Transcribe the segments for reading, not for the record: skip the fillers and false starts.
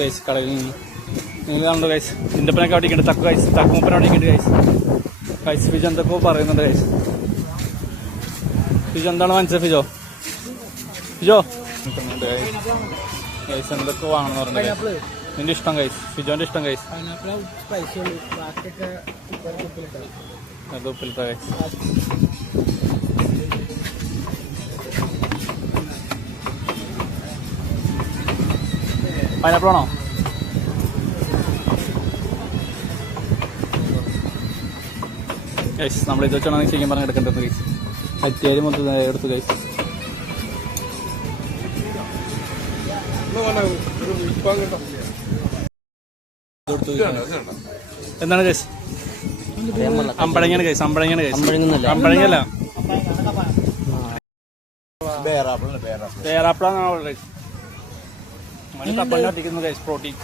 Guys കടയിൽ നിന്ന് നിങ്ങൾ കാണുന്നുണ്ട് ഗൈസ്. ഇൻ്റെപ്പനൊക്കെ അവിടേക്കുണ്ട്. തക്കു ഗൈസ്, തക്കുമ്പന അവിടേക്കുണ്ട് ഗൈസ്. ഗൈസ് ഫിജോ എന്തൊക്കെയോ പറയുന്നുണ്ട് ഗൈസ്. ഫിജോ എന്താണ് മനസ്സിലായി? ഫിജോ ഗൈസ് എന്തൊക്കെ വാങ്ങണമെന്ന് പറഞ്ഞു. നിന്റെ ഇഷ്ടം ഗൈസ്, ഫിജോന്റെ ഇഷ്ടം ഗൈസ്. അത് ഉപ്പിലിട്ട ഗൈസ്. പൈനാപ്പിൾ ആണോ? ഗൈസ് നമ്മൾ ഇത് വെച്ചാണ് ശരിക്കും പറഞ്ഞ് എടുക്കേണ്ടത് ഗൈസ്. അത്യാവശ്യം മൊത്തം എടുത്തു ഗൈസ്. എന്താണ് ഗൈസ്? അമ്പഴങ്ങയാണ് ഗൈസ്. അമ്പഴങ്ങയാണ് ഗൈസ്. അമ്പഴങ്ങല്ല, പേരാപ്പിളാണ് ഗൈസ്. മണി തപ്പലിനകത്തിരിക്കുന്നു ഗൈസ്. Protein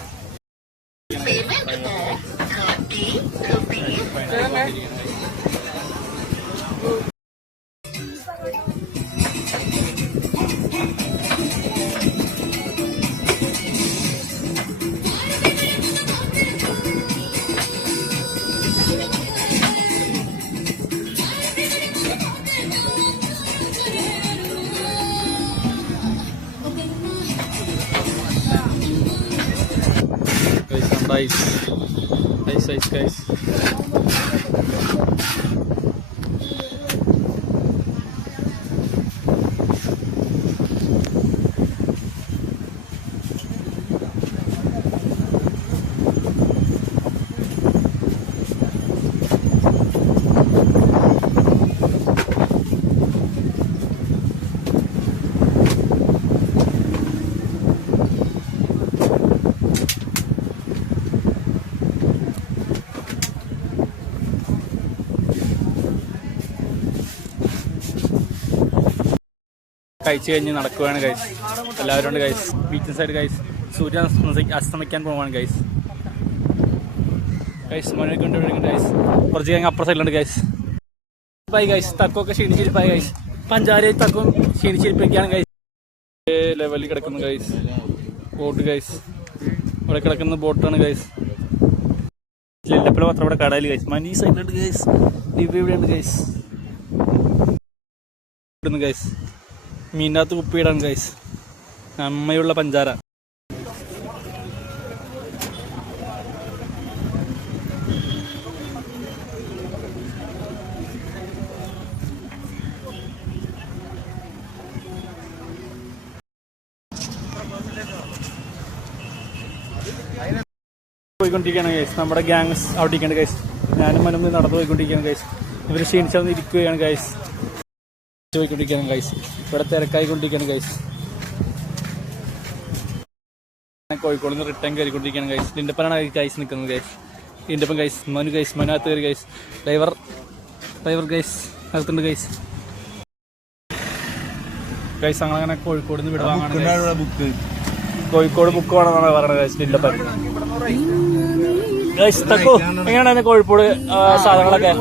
guys. കഴിച്ചു കഴിഞ്ഞ് നടക്കുകയാണ് ഗൈസ്. എല്ലാവരും ഉണ്ട് ഗൈസ്. Beach side guys. സൂര്യൻ അസ്തമിക്കാൻ പോവാണ് ഗൈസ്. മോനൊക്കെ ഉണ്ട് ഗൈസ്. കുറച്ച് കഴിഞ്ഞ് അപ്പുറ സൈഡിലുണ്ട് ഗൈസ്. പായി ഗൈസ്. തക്കൊക്കെ ക്ഷീണിച്ചിരിപ്പായി ഗൈസ്. പഞ്ചാരയും തക്കും ക്ഷീണിച്ചിരിപ്പിക്കുകയാണ് ഗൈസ്. ലെവലിൽ കിടക്കുന്നു ഗൈസ്. Boat guys. ഇവിടെ കിടക്കുന്ന ബോട്ടാണ് ഗൈസ്. ലില്ലപ്പല മാത്രം ഇവിടെ കടയിൽ ഗൈസ്. മനി സൈഡിലുണ്ട് ഗൈസ്. ഇവിടെയുണ്ട് ഗൈസ്. ഗൈസ് മീനകത്ത് കുപ്പിയിടാൻ ഗൈസ്. അമ്മയുള്ള പഞ്ചാര. പോയിക്കൊണ്ടിരിക്കുകയാണ് ഗൈസ്. നമ്മുടെ ഗ്യാങ്സ് അവിടേക്കാണ് ഗൈസ്. ഞാനും മനും നടന്നു പോയിക്കൊണ്ടിരിക്കുകയാണ് ഗൈസ്. ഇവർ ക്ഷീണിച്ചൊന്ന് ഇരിക്കുകയാണ് ഗൈസ്. പോയിക്കൊണ്ടിരിക്കുകയാണ് ഗൈസ്. ഇവിടെ തിരക്കായിക്കൊണ്ടിരിക്കുകയാണ് ഗൈസ്. കോഴിക്കോട് നിന്ന് റിട്ടേൺ കയറിക്കൊണ്ടിരിക്കുകയാണ് ഗൈസ്. ലിൻ്റെപ്പനാണ് ഗൈസ് നിൽക്കുന്നത് ഗൈസ്. ലിൻ്റെപ്പൻ ഗൈസ്. മനു ഗൈസ്. മനുവകത്ത് കയറി ഗൈസ്. ഡ്രൈവർ ഗൈസ് അകത്തുണ്ട് ഗൈസ്. ഗൈസ് അങ്ങനെ കോഴിക്കോട് നിന്ന് വിടുവാങ്ങാണ്. കോഴിക്കോട് ബുക്ക് വേണമെന്നാണ് പറയുന്നത് ഗൈസ്. ലിൻ്റെപ്പൻ ഗൈസ്. തക്കോ എങ്ങനെയാണ് കോഴിക്കോട് സാധനങ്ങളൊക്കെ?